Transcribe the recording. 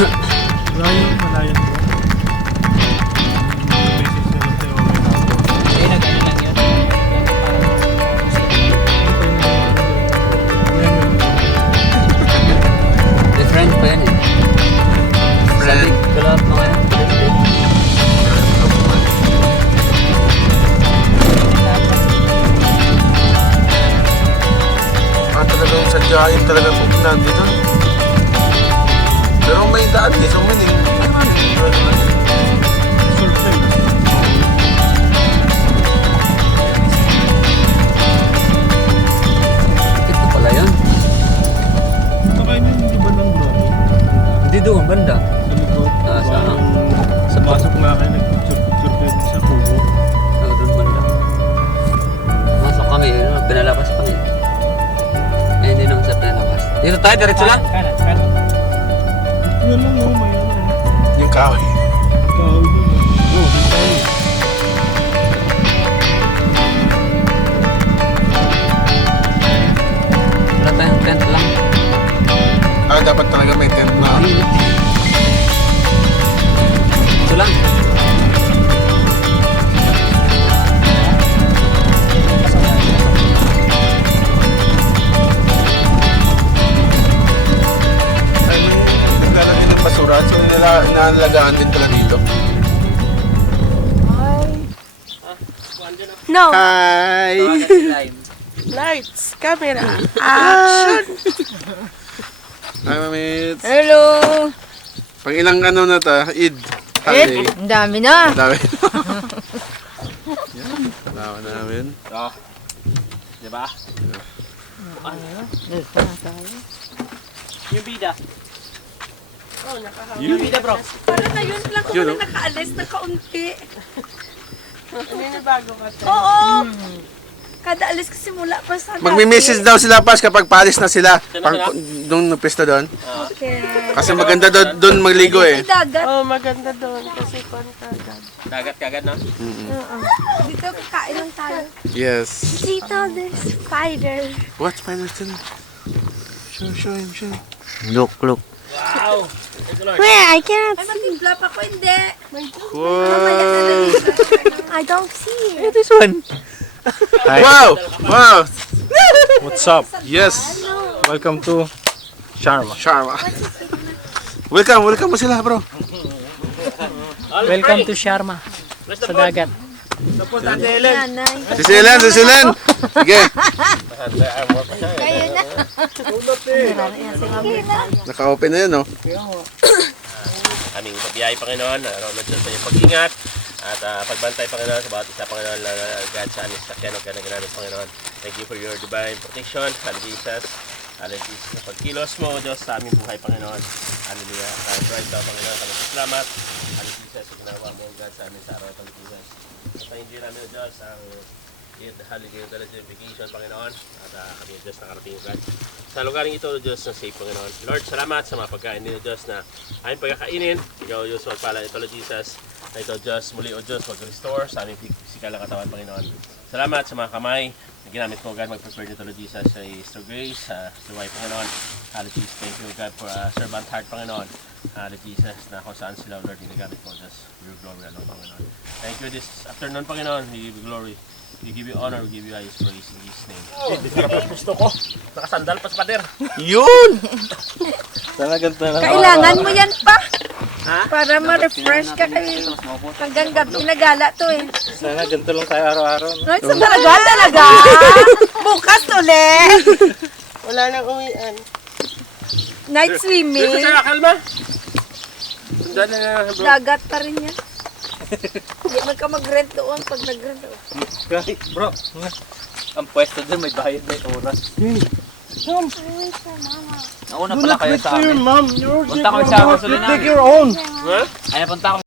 Malayan mo. Different pa yan eh. Friend. Kalap mga yan. Talagang sadyain talaga kung nandito. Pero may daan eh, so meaning, Surprise. Ito pala yan. Nakain yun, di ba ng grabe? Hindi doon, banda. Sa likod. Ah, sa- Parang sa pasok nga kayo, nag-surprise sa kubo. Oo, doon banda. Masok kami, pinalabas kami. Eh, hindi naman sa pinalabas. Dito tayo, diretso lang. Yun lang, oh, may ano. yung kahoy. Kahoy dun. Oo, doon tayo. Wala tayong tent lang. Dapat talaga may tent na. Ito lang. Ay, naglalagay ng basura. So, nilalagaan din pala dito. No. Hi! Lights, camera, action! Hi, mamits. Hello! Pang ilang ano na ta? Eid. Holiday. Ang dami na. Ang dami. Yan. Salawa namin. Diba? Yung bida. Yun. Yung bida bro. Parang na yun lang Yun, ako oh. na nakaalis na kaunti. Ano yung bago ka? Oo! Kada alis kasi mula pa sa Magmi-message daw sila pas kapag palis na sila. Nung pista doon. Okay. Kasi maganda doon magligo eh. May dagat. Oh, maganda doon kasi kontagan. Dagat kagad no? Oo. Dito kakain lang tayo. Yes. Dito, there's spider. What spider still? Show him, show him. Look. Wow! Where? I can't see. Ay, magtimpla pa ko, hindi. What? I don't see it. This one. Wow! Wow! What's up? Yes! Welcome to Sharma. Sharma. Welcome mo sila bro. Welcome to Sharma. Sa dagat. Nanay. Si Silen! Sige! Kayo na. Naka-open na yun, no? Aming pagbiyahe, Panginoon. Naroon na dyan sa iyong pag-ingat. At pagbantay, Panginoon, sa bawat isa, Panginoon, na God sa amin sa sakyan o kanaganamit, Panginoon. Thank you for your divine protection. Hallelujah, Jesus. Hallelujah, sa pagkilos mo, Diyos, sa aming buhay, Panginoon. Hallelujah. Kahit ka, Panginoon, kami salamat. Hallelujah, Jesus, sa ginawa mo, God, sa amin sa araw, Panginoon. At hindi namin, Diyos, ang hallelujah, talagang vacation, Panginoon. At kami, Diyos, nakarating, God. Sa lugaring ito, Diyos, na safe, Panginoon. Lord, salamat sa mga pagkain nito, Diyos, na aming pagkakainin. Ikaw, Diyos, magpala ito, Lord Jesus. Na ito, Diyos, muli, O Diyos, mag-restore sa aming physical na katawan, Panginoon. Salamat sa mga kamay na ginamit mo, God, mag-prepare nito, Lord Jesus, sa Sister Grace, sa wife, Panginoon. Hallelujah, thank you, God, for a servant heart, Panginoon. Hallelujah, na kung saan sila, Lord, ginagamit mo, Diyos, your glory, alone, Panginoon. Thank you this afternoon, Panginoon. We give you glory. We give you honor, we give you highest praise in His name. Gusto ko. Nakasandal pa sa pader. Yun! Kailangan mo yan pa. Ha? Para ma-refresh ka kayo. Hanggang gabi nagala to eh. Sana ganito lang tayo araw-araw. No? Ay, sa talaga? Bukas ulit. Wala nang uwian. Night swimming. Dito sa kalma. Sundan na bro. Dagat pa rin yan. Hindi man ka mag-rent doon pag nag-rent doon. Bro, ang pwesto din may bayad, may oras. Nauna pala kayo sa amin. Mom, Punta kami sa gasolina. take your own. Ha? Ay, punta kami